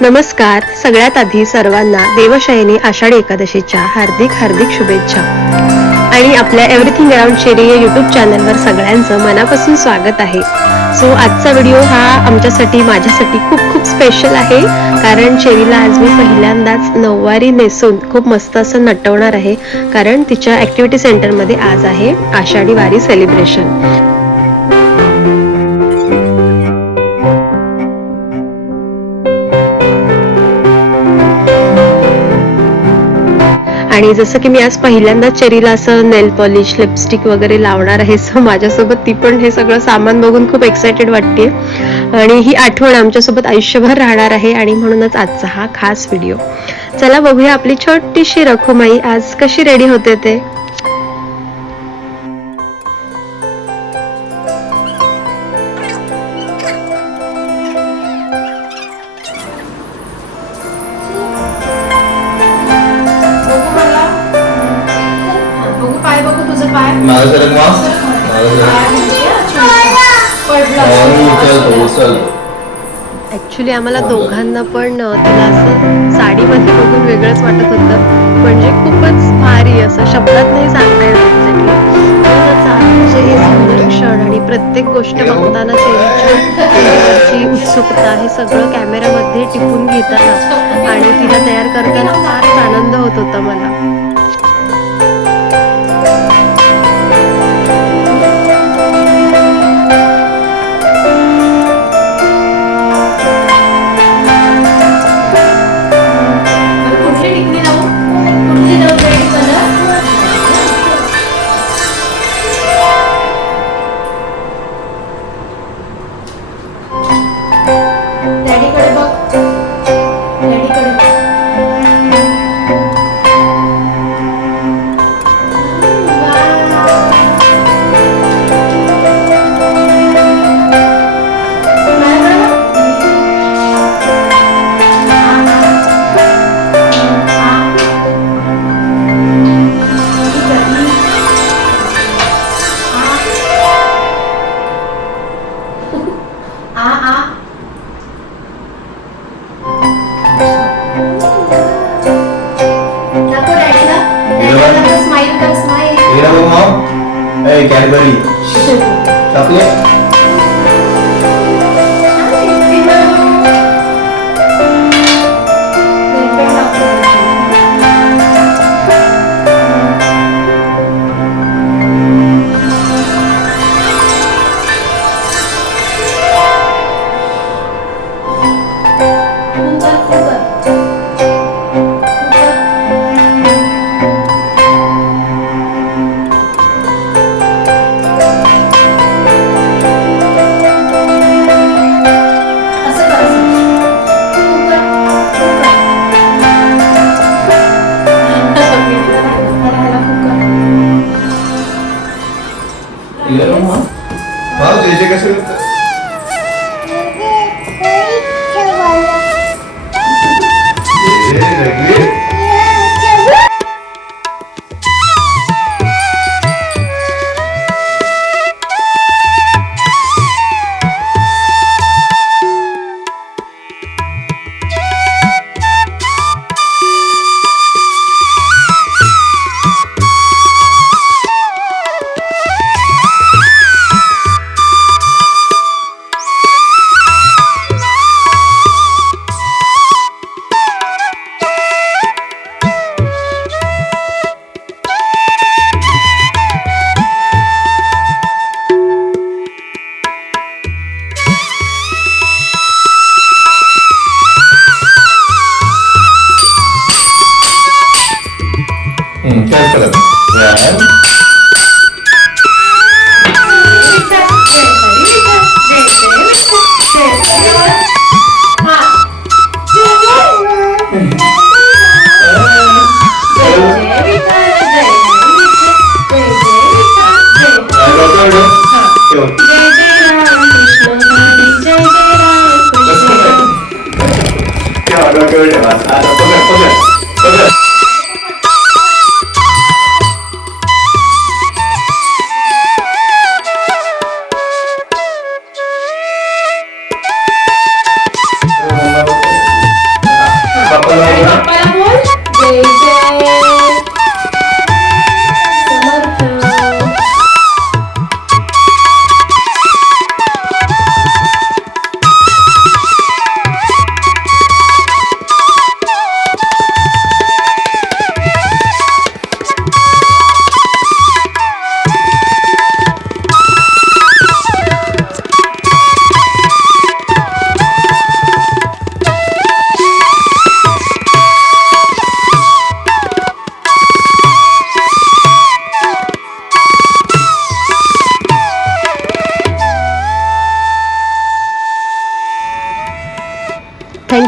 नमस्कार. सगळ्यात आधी सर्वांना देवशयनी आषाढी एकादशीच्या हार्दिक हार्दिक शुभेच्छा. आणि आपल्या एव्हरीथिंग अराउंड शेरी या यूट्यूब चॅनलवर सगळ्यांचं मनापासून स्वागत आहे. सो आजचा व्हिडिओ हा आमच्यासाठी माझ्यासाठी खूप खूप स्पेशल आहे, कारण शेरीला आज मी पहिल्यांदाच नऊवारी नेसून खूप मस्त असं नटवणार आहे, कारण तिच्या ॲक्टिव्हिटी सेंटरमध्ये आज आहे आषाढी वारी सेलिब्रेशन. आणि जसं की मी आज पहिल्यांदा चेरीला असं नेल पॉलिश लिपस्टिक वगैरे लावणार आहे, सो माझ्यासोबत ती पण हे सगळं सामान बघून खूप एक्सायटेड वाटते. आणि ही आठवण आमच्यासोबत आयुष्यभर राहणार आहे, आणि म्हणूनच आजचा हा खास व्हिडिओ. चला बघूया आपली छोटीशी रखुमाई आज कशी रेडी होते ते. ऍक्च्युली आम्हाला दोघांना पण तिला असं साडीमध्ये बघून वेगळंच वाटत होतं, म्हणजे खूपच भारी, असं शब्दात नाही सांगता येणार एक्झॅक्टली. हे सुंदर क्षण आणि प्रत्येक गोष्ट बघताना चेहऱ्याची उत्सुकता हे सगळं कॅमेऱ्यामध्ये टिपून घेताना आणि तिला तयार करताना फारच आनंद होत होता मला. Cadbury chocolate.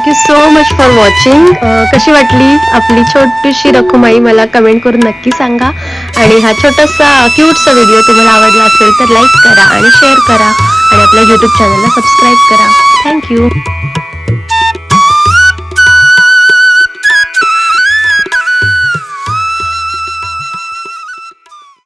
Thank you so much for watching. कशी वाटली आपली छोटीशी रखुमाई मला कमेंट करून नक्की सांगा. आणि हा छोटासा क्यूटसा व्हिडिओ तुम्हाला आवडला असेल तर लाईक करा आणि शेअर करा आणि आपल्या यूट्यूब चॅनलला सबस्क्राईब करा. थँक्यू.